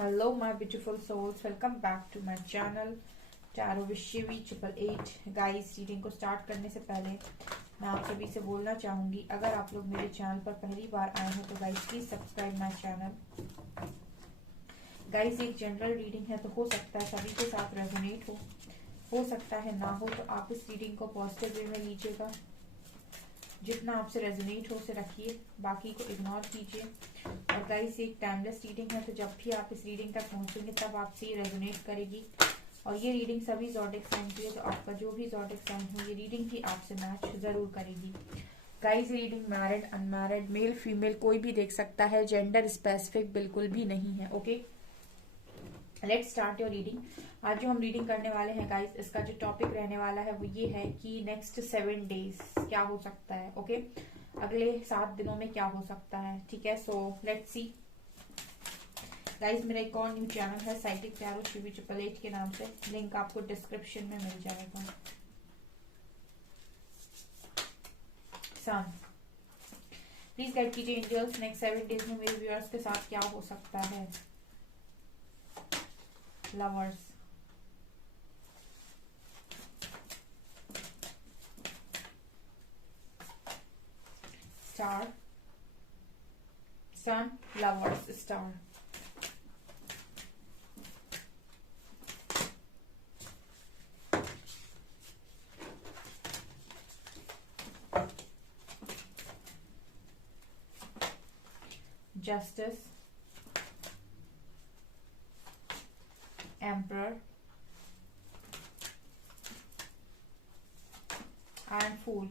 Hello, my beautiful souls. Welcome back to my channel. Tarot with Shivi 888. Guys, reading को start करने से पहले मैं आप सभी से बोलना चाहूंगी, अगर आप लोग मेरे चैनल पर पहली बार आए हैं तो guys please subscribe my channel. Guys, एक जनरल रीडिंग है तो हो सकता है सभी के साथ रेजोनेट हो सकता है ना हो, तो आप इस रीडिंग को पॉजिटिव वे में लीजिएगा। जितना आपसे रेजोनेट हो उसे रखिए, बाकी को इग्नोर कीजिए। और गाइस, एक टाइमलेस रीडिंग है तो जब भी आप इस रीडिंग तक पहुंचेंगे तब आपसे ये रेजोनेट करेगी। और ये रीडिंग सभी ज़ोडिएक साइन की है, तो आपका जो भी ज़ोडिएक साइन हो ये रीडिंग भी आपसे मैच जरूर करेगी। Guys, reading married, unmarried, male female कोई भी देख सकता है, जेंडर स्पेसिफिक बिल्कुल भी नहीं है। Okay, let's start your reading. आज जो हम रीडिंग करने वाले हैं गाइस, इसका जो टॉपिक रहने वाला है वो ये है कि नेक्स्ट 7 डेज क्या हो सकता है। ओके, अगले 7 दिनों में क्या हो सकता है। ठीक है, सो लेट्स सी। गाइस, मेरा एक और न्यू चैनल है साइकिक टैरो शिवी 888 के नाम से, लिंक आपको डिस्क्रिप्शन में मिल जाएगा। सन, प्लीज गाइड कीजिए एंजल्स, नेक्स्ट 7 डेज में मेरे व्यूअर्स के साथ क्या हो सकता है। Lovers, star, sun, lovers, star. Justice, Emperor, and Fool,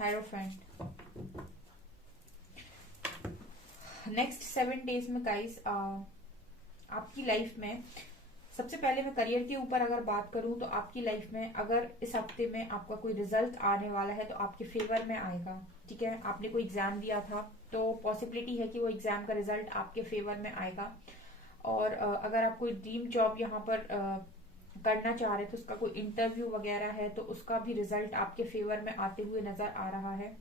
Hierophant। Next 7 days में गाइस, आपकी लाइफ में सबसे पहले मैं करियर के ऊपर अगर बात करूं तो आपकी लाइफ में अगर इस हफ्ते में आपका कोई रिजल्ट आने वाला है तो आपके फेवर में आएगा। ठीक है, आपने कोई एग्जाम दिया था तो पॉसिबिलिटी है कि वो एग्जाम का रिजल्ट आपके फेवर में आएगा। और अगर आप कोई ड्रीम जॉब यहाँ पर करना चाह रहे थे, उसका कोई इंटरव्यू वगैरह है तो उसका भी रिजल्ट आपके फेवर में आते हुए नजर आ रहा है।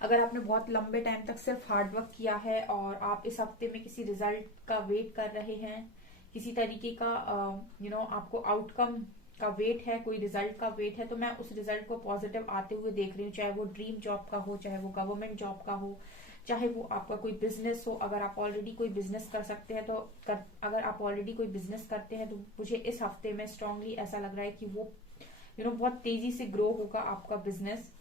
अगर आपने बहुत लंबे टाइम तक सिर्फ हार्डवर्क किया है और आप इस हफ्ते में किसी रिजल्ट का वेट कर रहे हैं, किसी तरीके का आपको आउटकम का वेट है, कोई रिजल्ट का वेट है, तो मैं उस रिजल्ट को पॉजिटिव आते हुए देख रही हूँ। चाहे वो ड्रीम जॉब का हो, चाहे वो गवर्नमेंट जॉब का हो, चाहे वो आपका कोई बिजनेस हो। अगर आप ऑलरेडी कोई बिजनेस कर सकते हैं तो अगर आप ऑलरेडी कोई बिजनेस करते हैं तो मुझे इस हफ्ते में स्ट्रांगली ऐसा लग रहा है कि वो बहुत तेजी से ग्रो होगा आपका बिजनेस।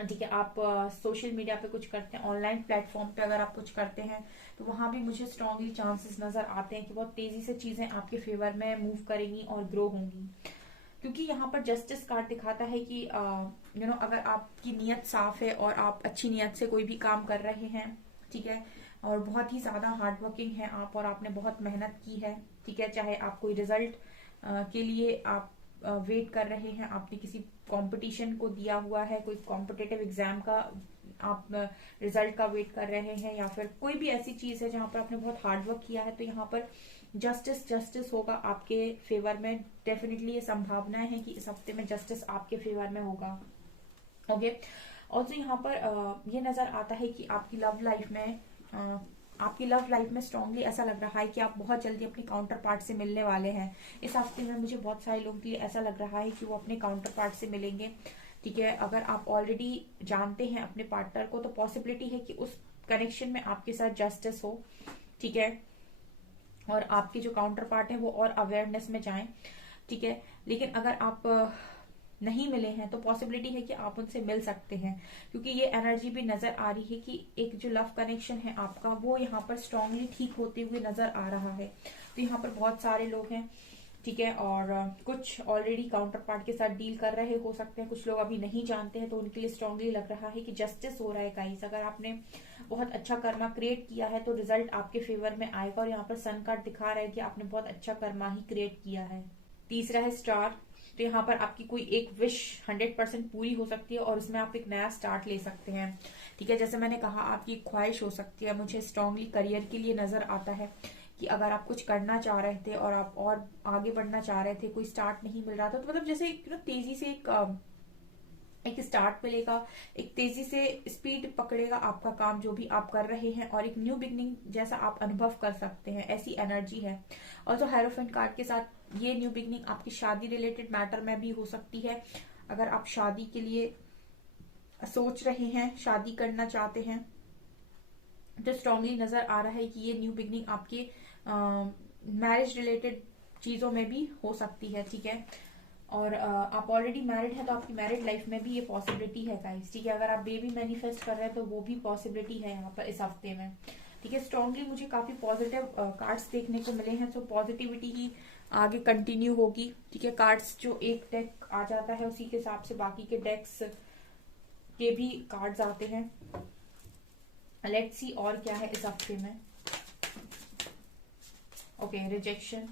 ठीक है, आप सोशल मीडिया पे कुछ करते हैं, ऑनलाइन प्लेटफॉर्म पे अगर आप कुछ करते हैं तो वहां भी मुझे स्ट्रांगली चांसेस नजर आते हैं कि बहुत तेजी से चीजें आपके फेवर में मूव करेंगी और ग्रो होंगी। क्योंकि यहाँ पर जस्टिस कार्ड दिखाता है कि अगर आपकी नीयत साफ है और आप अच्छी नीयत से कोई भी काम कर रहे हैं, ठीक है, और बहुत ही ज्यादा हार्ड वर्किंग है आप और आपने बहुत मेहनत की है, ठीक है, चाहे आप कोई रिजल्ट के लिए आप वेट कर रहे हैं, आपने किसी कंपटीशन को दिया हुआ है, कोई कॉम्पिटेटिव एग्जाम का आप रिजल्ट का वेट कर रहे हैं, या फिर कोई भी ऐसी चीज है जहां पर आपने बहुत हार्ड वर्क किया है, तो यहाँ पर जस्टिस होगा आपके फेवर में। डेफिनेटली ये संभावनाएं है कि इस हफ्ते में जस्टिस आपके फेवर में होगा। ओके, ऑल्सो यहाँ पर ये नजर आता है कि आपकी लव लाइफ में स्ट्रांगली ऐसा लग रहा है कि आप बहुत जल्दी अपने काउंटर पार्ट से मिलने वाले हैं। इस हफ्ते में मुझे बहुत सारे लोगों के लिए ऐसा लग रहा है कि वो अपने काउंटर पार्ट से मिलेंगे। ठीक है, अगर आप ऑलरेडी जानते हैं अपने पार्टनर को तो पॉसिबिलिटी है कि उस कनेक्शन में आपके साथ जस्टिस हो। ठीक है, और आपके जो काउंटर पार्ट है वो और अवेयरनेस में जाएं। ठीक है, लेकिन अगर आप नहीं मिले हैं तो पॉसिबिलिटी है कि आप उनसे मिल सकते हैं, क्योंकि ये एनर्जी भी नजर आ रही है कि एक जो लव कनेक्शन है आपका वो यहाँ पर स्ट्रांगली ठीक होते हुए नजर आ रहा है। तो यहाँ पर बहुत सारे लोग हैं, ठीक है, और कुछ ऑलरेडी काउंटर पार्ट के साथ डील कर रहे हो सकते हैं, कुछ लोग अभी नहीं जानते हैं, तो उनके लिए स्ट्रांगली लग रहा है कि जस्टिस हो रहा है गाइस। अगर आपने बहुत अच्छा कर्मा क्रिएट किया है तो रिजल्ट आपके फेवर में आएगा, और यहाँ पर सन कार्ड दिखा रहा है कि आपने बहुत अच्छा कर्मा ही क्रिएट किया है। तीसरा है स्टार, तो यहाँ पर आपकी कोई एक विश 100% पूरी हो सकती है और उसमें आप एक नया स्टार्ट ले सकते हैं। ठीक है, जैसे मैंने कहा आपकी एक ख्वाहिश हो सकती है। मुझे स्ट्रांगली करियर के लिए नजर आता है कि अगर आप कुछ करना चाह रहे थे और आप और आगे बढ़ना चाह रहे थे, कोई स्टार्ट नहीं मिल रहा था, तो मतलब जैसे तेजी से एक एक स्टार्ट मिलेगा, एक तेजी से स्पीड पकड़ेगा आपका काम जो भी आप कर रहे हैं, और एक न्यू बिगनिंग जैसा आप अनुभव कर सकते हैं, ऐसी एनर्जी है। ऑल्सो हायरोफेंट कार्ड के साथ ये न्यू बिगनिंग आपकी शादी रिलेटेड मैटर में भी हो सकती है। अगर आप शादी के लिए सोच रहे हैं, शादी करना चाहते हैं, तो स्ट्रांगली नजर आ रहा है कि ये न्यू बिगनिंग आपके मैरिज रिलेटेड चीजों में भी हो सकती है, ठीक है। और आप ऑलरेडी मैरिड हैं तो आपकी मैरिड लाइफ में भी ये पॉसिबिलिटी है गाइस, ठीक है। अगर आप बेबी मैनिफेस्ट कर रहे हैं तो वो भी पॉसिबिलिटी है यहाँ पर इस हफ्ते में, ठीक है। स्ट्रांगली मुझे काफी पॉजिटिव कार्ड्स देखने को मिले हैं, तो पॉजिटिविटी ही आगे कंटिन्यू होगी, ठीक है। कार्ड्स जो एक डेक आ जाता है उसी के हिसाब से बाकी के डेक्स के भी कार्ड्स आते हैं। लेट्स सी और क्या है इस हफ्ते में। Okay, rejection,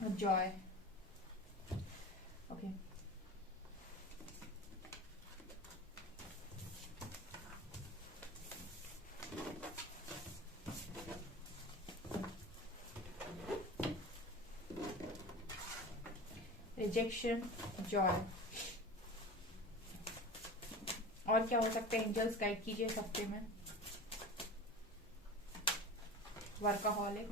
Joy, okay, rejection, Joy. और क्या हो सकता है, एंजल्स गाइड कीजिए इस हफ्ते में। Workaholic,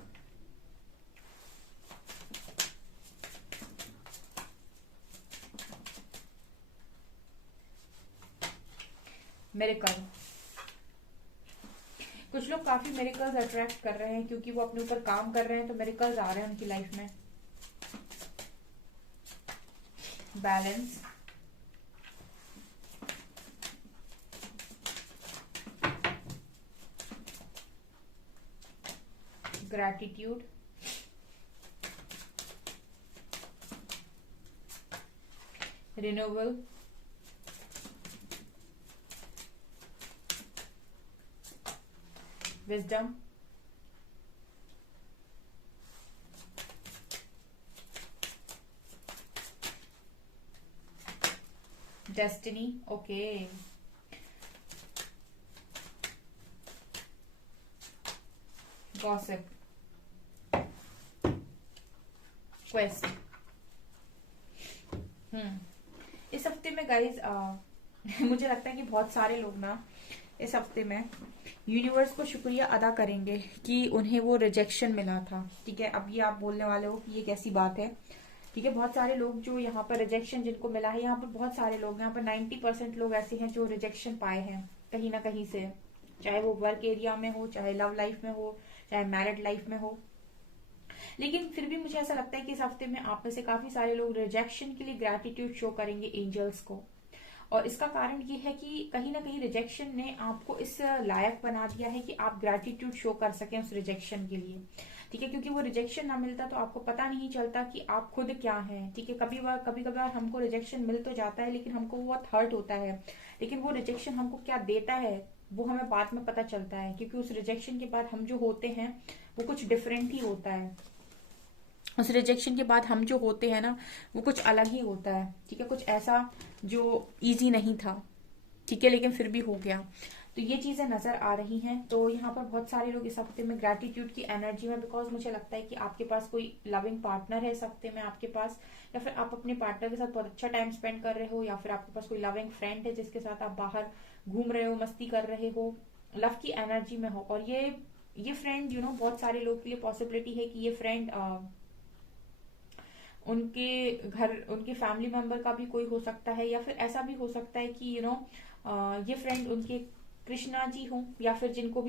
miracle. कुछ लोग काफी मिरेकल्स अट्रैक्ट कर रहे हैं क्योंकि वो अपने ऊपर काम कर रहे हैं, तो मिरेकल्स आ रहे हैं उनकी लाइफ में। Balance, gratitude, renewal, wisdom, destiny, okay, gossip, quest. इस हफ्ते में गाइज मुझे लगता है कि बहुत सारे लोग ना इस हफ्ते में यूनिवर्स को शुक्रिया अदा करेंगे कि उन्हें वो रिजेक्शन मिला था, ठीक है। अब ये आप बोलने वाले हो कि ये कैसी बात है, ठीक है। बहुत सारे लोग जो यहाँ पर रिजेक्शन जिनको मिला है, यहाँ पर बहुत सारे लोग, यहाँ पर 90% लोग ऐसे हैं जो रिजेक्शन पाए हैं कहीं ना कहीं से, चाहे वो वर्क एरिया में हो, चाहे लव लाइफ में हो, चाहे मैरिड लाइफ में हो। लेकिन फिर भी मुझे ऐसा लगता है कि इस हफ्ते में आप में से काफी सारे लोग रिजेक्शन के लिए ग्रैटिट्यूड शो करेंगे एंजल्स को। और इसका कारण ये है कि कहीं ना कहीं रिजेक्शन ने आपको इस लायक बना दिया है कि आप ग्रैटिट्यूड शो कर सकें उस रिजेक्शन के लिए, ठीक है। क्योंकि वो रिजेक्शन ना मिलता तो आपको पता नहीं चलता कि आप खुद क्या हैं, ठीक है। कभी कभार हमको रिजेक्शन मिल तो जाता है लेकिन हमको वो बहुत हर्ट होता है, लेकिन वो रिजेक्शन हमको क्या देता है वो हमें बाद में पता चलता है, क्योंकि उस रिजेक्शन के बाद हम जो होते हैं वो कुछ डिफरेंट ही होता है। उस रिजेक्शन के बाद हम जो होते हैं ना वो कुछ अलग ही होता है, ठीक है। कुछ ऐसा जो इजी नहीं था, ठीक है, लेकिन फिर भी हो गया। तो ये चीजें नजर आ रही हैं। तो यहाँ पर बहुत सारे लोग इस हफ्ते में ग्रैटिट्यूड की एनर्जी में, बिकॉज मुझे लगता है कि आपके पास कोई लविंग पार्टनर है इस हफ्ते में आपके पास, या फिर आप अपने पार्टनर के साथ बहुत अच्छा टाइम स्पेंड कर रहे हो, या फिर आपके पास कोई लविंग फ्रेंड है जिसके साथ आप बाहर घूम रहे हो, मस्ती कर रहे हो, लव की एनर्जी में हो। और ये फ्रेंड बहुत सारे लोग के लिए पॉसिबिलिटी है कि ये फ्रेंड उनके घर, उनके फैमिली मेंबर का भी कोई हो सकता है, या फिर ऐसा भी हो सकता है कि ये फ्रेंड उनके कृष्णा जी हों, या फिर जिनको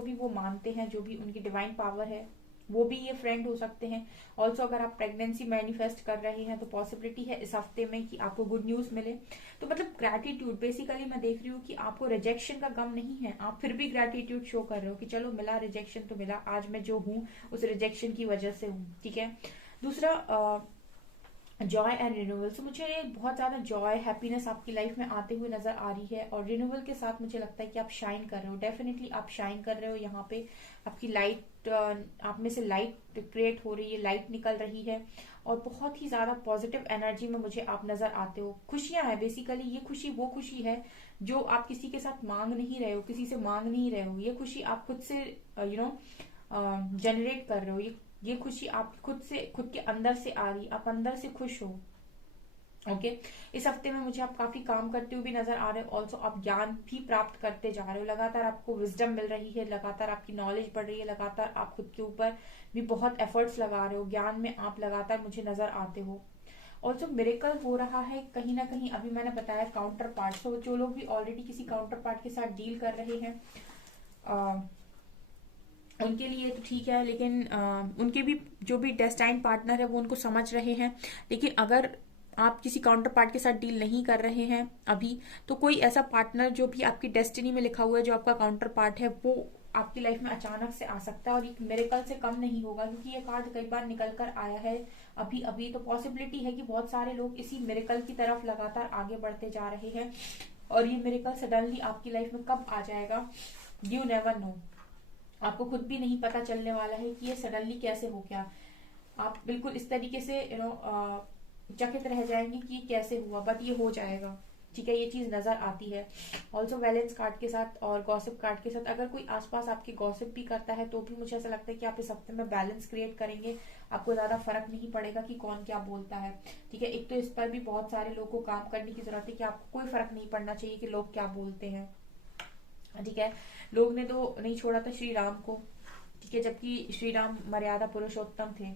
भी वो मानते हैं, जो भी उनकी डिवाइन पावर है, वो भी ये फ्रेंड हो सकते हैं। ऑल्सो अगर आप प्रेगनेंसी मैनिफेस्ट कर रहे हैं तो पॉसिबिलिटी है इस हफ्ते में कि आपको गुड न्यूज मिले। तो मतलब ग्रैटिट्यूड बेसिकली मैं देख रही हूँ कि आपको रिजेक्शन का गम नहीं है, आप फिर भी ग्रैटिट्यूड शो कर रहे हो कि चलो मिला रिजेक्शन तो मिला, आज मैं जो हूँ उस रिजेक्शन की वजह से हूँ, ठीक है। दूसरा जॉय एंड रिन्यूअल। सो मुझे बहुत ज्यादा जॉय, हैप्पीनेस आपकी लाइफ में आते हुए नजर आ रही है, और रिन्यूअल के साथ मुझे लगता है कि आप शाइन कर रहे हो, डेफिनेटली आप शाइन कर रहे हो। यहाँ पे आपकी लाइट, आप में से लाइट क्रिएट हो रही है, लाइट निकल रही है, और बहुत ही ज्यादा पॉजिटिव एनर्जी में मुझे आप नजर आते हो। खुशियां हैं बेसिकली, ये खुशी वो खुशी है जो आप किसी के साथ मांग नहीं रहे हो, किसी से मांग नहीं रहे हो, ये खुशी आप खुद से जनरेट कर रहे हो। ये ये खुशी आप खुद के अंदर से आ रही, आप अंदर से खुश हो। ओके इस हफ्ते में मुझे आप काफी काम करते हुए भी नजर आ रहे हो। ऑल्सो आप ज्ञान भी प्राप्त करते जा रहे हो, लगातार आपको विजडम मिल रही है, लगातार आपकी नॉलेज बढ़ रही है, लगातार आप खुद के ऊपर भी बहुत एफर्ट्स लगा रहे हो, ज्ञान में आप लगातार मुझे नजर आते हो। ऑल्सो मिरेकल हो रहा है कहीं ना कहीं, अभी मैंने बताया काउंटर पार्ट, तो जो लोग भी ऑलरेडी किसी काउंटर पार्ट के साथ डील कर रहे हैं उनके लिए तो ठीक है, लेकिन उनके भी जो भी डेस्टाइन पार्टनर है वो उनको समझ रहे हैं। लेकिन अगर आप किसी काउंटर पार्ट के साथ डील नहीं कर रहे हैं अभी, तो कोई ऐसा पार्टनर जो भी आपकी डेस्टिनी में लिखा हुआ है, जो आपका काउंटर पार्ट है, वो आपकी लाइफ में अचानक से आ सकता है। और ये मिरेकल से कम नहीं होगा, क्योंकि ये कार्ड कई बार निकल कर आया है अभी अभी। तो पॉसिबिलिटी है कि बहुत सारे लोग इसी मिरेकल की तरफ लगातार आगे बढ़ते जा रहे हैं, और ये मिरेकल सडनली आपकी लाइफ में कब आ जाएगा, यू नेवर नो। आपको खुद भी नहीं पता चलने वाला है कि ये सडनली कैसे हो गया। आप बिल्कुल इस तरीके से चकित रह जाएंगे कि कैसे हुआ, बट ये हो जाएगा। ठीक है, ये चीज नजर आती है। ऑल्सो बैलेंस कार्ड के साथ और गॉसिप कार्ड के साथ, अगर कोई आसपास आपके गॉसिप भी करता है तो भी मुझे ऐसा लगता है कि आप इस हफ्ते में बैलेंस क्रिएट करेंगे। आपको ज्यादा फर्क नहीं पड़ेगा कि कौन क्या बोलता है। ठीक है, एक तो इस पर भी बहुत सारे लोगों को काम करने की जरूरत है कि आपको कोई फर्क नहीं पड़ना चाहिए कि लोग क्या बोलते हैं। ठीक है, लोग ने तो नहीं छोड़ा था श्री राम को, ठीक है, जबकि श्री राम मर्यादा पुरुषोत्तम थे।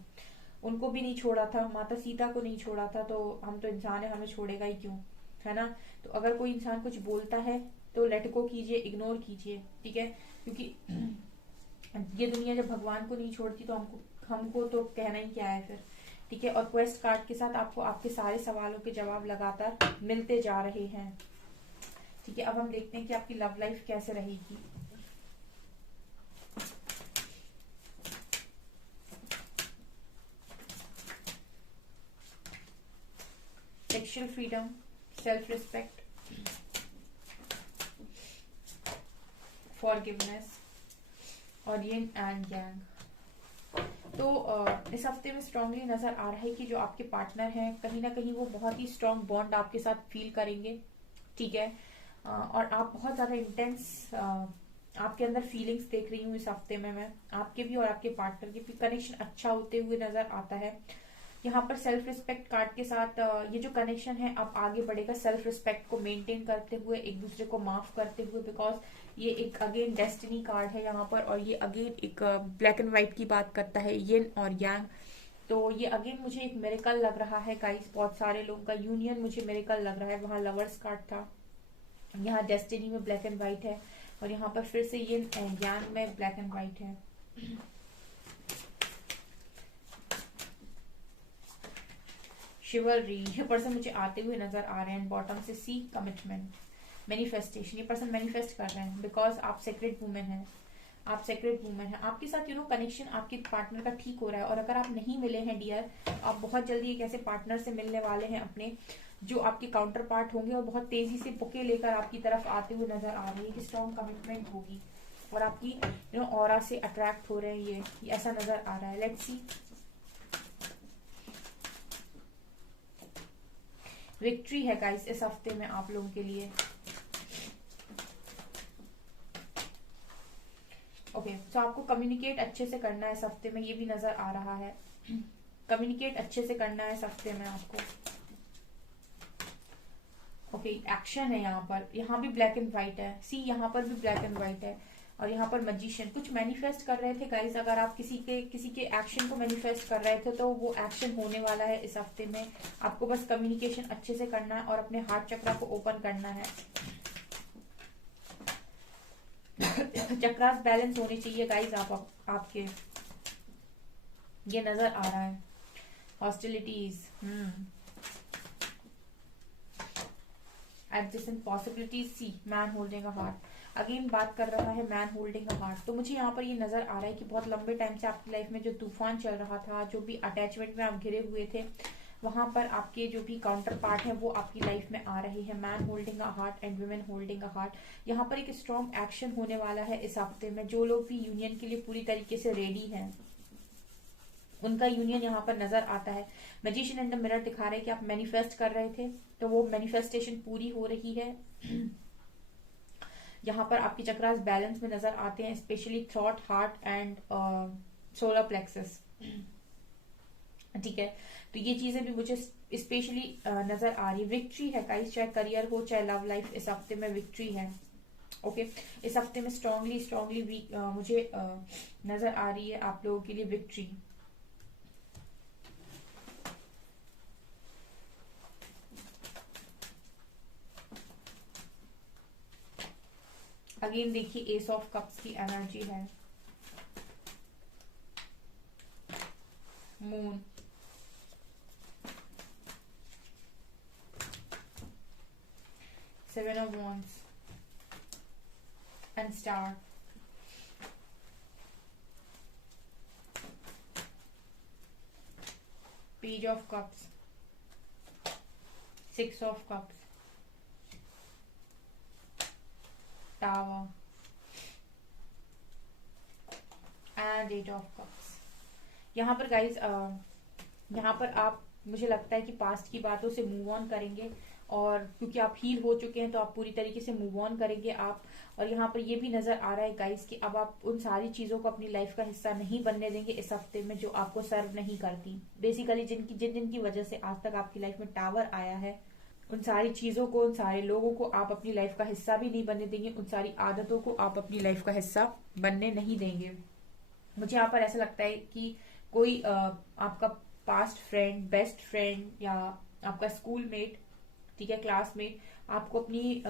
उनको भी नहीं छोड़ा था, माता सीता को नहीं छोड़ा था, तो हम तो इंसान है, हमें छोड़ेगा ही क्यों, है ना। तो अगर कोई इंसान कुछ बोलता है तो लेट गो कीजिए, इग्नोर कीजिए। ठीक है, क्योंकि ये दुनिया जब भगवान को नहीं छोड़ती तो हमको तो कहना ही क्या है फिर। ठीक है, और क्वेस्ट कार्ड के साथ आपको आपके सारे सवालों के जवाब लगातार मिलते जा रहे हैं। ठीक है, अब हम देखते हैं कि आपकी लव लाइफ कैसे रहेगी। Sexual freedom, self respect, forgiveness और यिन एंड यांग। तो इस हफ्ते में स्ट्रांगली नजर आ रहा है कि जो आपके पार्टनर हैं कहीं ना कहीं वो बहुत ही स्ट्रांग बॉन्ड आपके साथ फील करेंगे। ठीक है, और आप बहुत ज्यादा इंटेंस आपके अंदर फीलिंग्स देख रही हूँ इस हफ्ते में मैं, आपके भी और आपके पार्टनर के भी कनेक्शन अच्छा होते हुए नजर आता है। यहाँ पर सेल्फ रिस्पेक्ट कार्ड के साथ ये जो कनेक्शन है अब आगे बढ़ेगा, सेल्फ रिस्पेक्ट को मेंटेन करते हुए, एक दूसरे को माफ करते हुए, बिकॉज ये एक अगेन डेस्टिनी कार्ड है यहाँ पर, और ये अगेन एक ब्लैक एंड व्हाइट की बात करता है, यिन और यांग। तो ये अगेन मुझे एक मिरेकल लग रहा है गाइस, बहुत सारे लोगों का यूनियन मुझे मिरेकल लग रहा है। वहां लवर्स कार्ड था, यहाँ डेस्टिनी में ब्लैक एंड व्हाइट है, और यहाँ पर फिर से यिन एंड यांग में ब्लैक एंड व्हाइट है। शिवलरी, ये पर्सन मुझे आते हुए नजर आ रहे हैं। बॉटम से सी, कमिटमेंट, मैनिफेस्टेशन, ये पर्सन मैनिफेस्ट कर रहे हैं बिकॉज आप सेक्रेट वुमेन हैं, आप सेक्रेट वुमेन है। आपके साथ कनेक्शन आपके पार्टनर का ठीक हो रहा है, और अगर आप नहीं मिले हैं डियर, आप बहुत जल्दी एक ऐसे पार्टनर से मिलने वाले हैं अपने, जो आपके काउंटर पार्ट होंगे और बहुत तेजी से बुके लेकर आपकी तरफ आते हुए नजर आ रही है कि स्ट्रॉन्ग कमिटमेंट होगी, और आपकी ऑरा से अट्रैक्ट हो रहे हैं, ये ऐसा नजर आ रहा है। लेट्स सी, विक्ट्री है गाइस इस हफ्ते में आप लोगों के लिए। ओके, तो आपको कम्युनिकेट अच्छे से करना है इस हफ्ते में, ये भी नजर आ रहा है। कम्युनिकेट अच्छे से करना है इस हफ्ते में आपको। ओके, एक्शन है यहाँ भी ब्लैक एंड व्हाइट है, सी यहाँ पर भी ब्लैक एंड व्हाइट है, और यहाँ पर मैजिशियन। कुछ मैनिफेस्ट कर रहे थे गाइस, अगर आप किसी के एक्शन को मैनिफेस्ट कर रहे थे तो वो एक्शन होने वाला है इस हफ्ते में। आपको बस कम्युनिकेशन अच्छे से करना है और अपने हार्ट चक्रा को ओपन करना है। चक्रास बैलेंस होने चाहिए गाइस आपके, ये नजर आ रहा है। Hostilities, adjacent possibilities, see, man holding a heart. Again बात कर रहा है मैन होल्डिंग अ हार्ट। तो मुझे यहाँ पर ये नजर आ रहा है कि बहुत लंबे टाइम से आपकी लाइफ में जो तूफान चल रहा था, जो भी अटैचमेंट में आप घिरे हुए थे, वहां पर आपके जो भी काउंटर पार्ट है वो आपकी लाइफ में आ रहे हैं। Man holding a heart and women holding a heart. यहाँ पर एक स्ट्रॉन्ग एक्शन होने वाला है इस हफ्ते में। जो लोग भी यूनियन के लिए पूरी तरीके से रेडी हैं, उनका यूनियन यहाँ पर नजर आता है। मैजिशियन एंड द मिरर दिखा रहे हैं कि आप मैनिफेस्ट कर रहे थे, तो वो मैनिफेस्टेशन पूरी हो रही है। यहाँ पर आपकी चक्रास बैलेंस में नजर आते हैं, specially throat, heart and solar plexus. ठीक है, तो ये चीजें भी मुझे स्पेशली नजर आ रही है। विक्ट्री है गाइस, चाहे करियर हो चाहे लव लाइफ, इस हफ्ते में विक्ट्री है। ओके, इस हफ्ते में स्ट्रांगली स्ट्रांगली मुझे नजर आ रही है आप लोगों के लिए विक्ट्री। अगेन देखिए एस ऑफ कप्स की एनर्जी है, moon, seven of wands and star, page of cups, six of cups, tower and eight of cups. यहाँ पर गाइज यहाँ पर आप, मुझे लगता है कि पास्ट की बातों से मूव ऑन करेंगे, और क्योंकि आप हील हो चुके हैं तो आप पूरी तरीके से मूव ऑन करेंगे आप। और यहाँ पर ये भी नजर आ रहा है गाइस कि अब आप उन सारी चीजों को अपनी लाइफ का हिस्सा नहीं बनने देंगे इस हफ्ते में जो आपको सर्व नहीं करती। बेसिकली जिनकी वजह से आज तक आपकी लाइफ में टावर आया है, उन सारी चीजों को, उन सारे लोगों को आप अपनी लाइफ का हिस्सा भी नहीं बनने देंगे, उन सारी आदतों को आप अपनी लाइफ का हिस्सा बनने नहीं देंगे। मुझे यहाँ पर ऐसा लगता है कि कोई आपका पास्ट फ्रेंड, बेस्ट फ्रेंड या आपका स्कूल मेट, ठीक है, क्लासमेट, आपको अपनी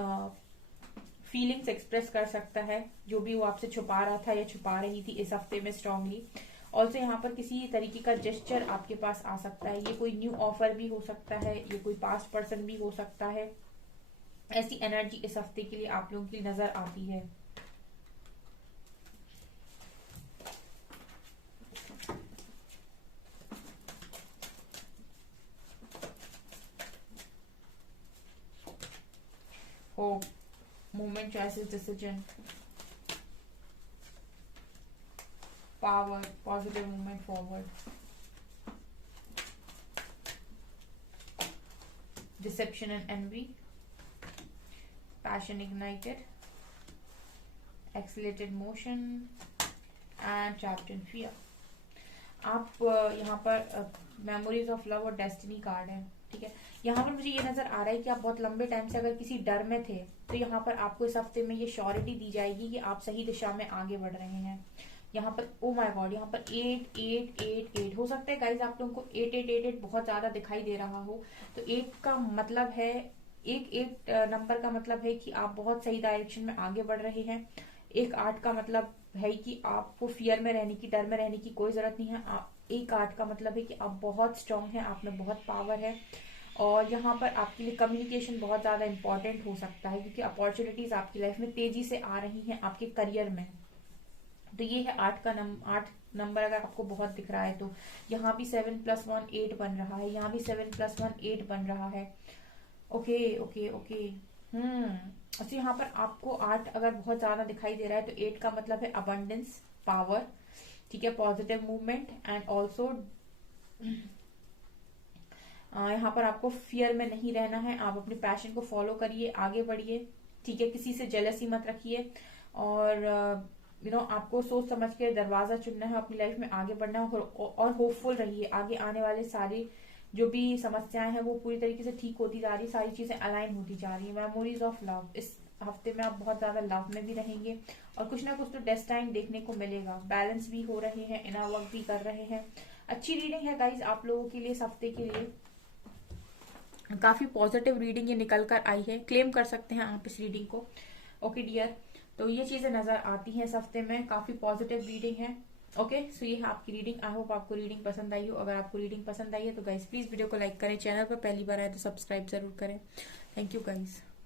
फीलिंग्स एक्सप्रेस कर सकता है, जो भी वो आपसे छुपा रहा था या छुपा रही थी इस हफ्ते में स्ट्रांगली। ऑल्सो यहाँ पर किसी तरीके का जेस्चर आपके पास आ सकता है, ये कोई न्यू ऑफर भी हो सकता है, ये कोई पास्ट पर्सन भी हो सकता है। ऐसी एनर्जी इस हफ्ते के लिए आप लोगों की नजर आती है। Hope, movement, choices, decision, power, positive movement forward, deception and envy, passion ignited, accelerated motion and trapped in fear। आप यहाँ पर मेमोरीज ऑफ लव और डेस्टिनी कार्ड है, ठीक है। यहाँ पर मुझे ये नजर आ रहा है कि आप बहुत लंबे टाइम से अगर किसी डर में थे तो यहाँ पर आपको इस हफ्ते में ये श्योरिटी दी जाएगी कि आप सही दिशा में आगे बढ़ रहे हैं। यहाँ पर ओ माय गॉड, यहाँ पर 8 8 8 8 हो सकता है गाइज आप लोगों को 8 8 8 8 बहुत ज्यादा दिखाई दे रहा हो। तो 8 का मतलब है, एक नंबर का मतलब है कि आप बहुत सही डायरेक्शन में आगे बढ़ रहे हैं। 8 का मतलब है कि आपको फियर में रहने की, डर में रहने की कोई जरूरत नहीं है। 8 का मतलब है कि आप बहुत स्ट्रांग हैं, आप में बहुत पावर है। और यहाँ पर आपके लिए कम्युनिकेशन बहुत ज्यादा इंपॉर्टेंट हो सकता है, क्योंकि अपॉर्चुनिटीज आपकी लाइफ में तेजी से आ रही हैं आपके करियर में। तो ये है 8 नंबर अगर आपको बहुत दिख रहा है तो यहाँ भी 7 + 1 8 बन रहा है, यहाँ भी 7 + 1 8 बन रहा है। ओके ओके ओके, अच्छा यहाँ पर आपको 8 अगर बहुत ज्यादा दिखाई दे रहा है तो 8 का मतलब है अबंडेंस, पावर, ठीक है, पॉजिटिव मूवमेंट एंड ऑल्सो यहाँ पर आपको फियर में नहीं रहना है, आप अपने पैशन को फॉलो करिए, आगे बढ़िए, ठीक है, किसी से जेलसी मत रखिए। और आपको सोच समझ के दरवाजा चुनना है, अपनी लाइफ में आगे बढ़ना है, और होपफुल रहिए। आगे आने वाले सारे जो भी समस्याएं हैं वो पूरी तरीके से ठीक होती जा रही, सारी चीजें अलाइन होती जा रही है। मेमोरीज ऑफ लव, इस हफ्ते में आप बहुत ज्यादा लव में भी रहेंगे और कुछ ना कुछ तो डेस्टाइन देखने को मिलेगा। बैलेंस भी हो रहे हैं, इनर वर्क भी कर रहे हैं। अच्छी रीडिंग है गाइज आप लोगों के लिए इस हफ्ते के लिए, काफी पॉजिटिव रीडिंग ये निकल कर आई है, क्लेम कर सकते हैं आप इस रीडिंग को। ओके डियर, तो ये चीजें नजर आती हैं इस हफ्ते में, काफी पॉजिटिव रीडिंग है। ओके, सो ये है आपकी रीडिंग। आई होप आपको रीडिंग पसंद आई हो। अगर आपको रीडिंग पसंद आई है तो गाइज प्लीज वीडियो को लाइक करें, चैनल पर पहली बार आए तो सब्सक्राइब जरूर करें। Thank you guys.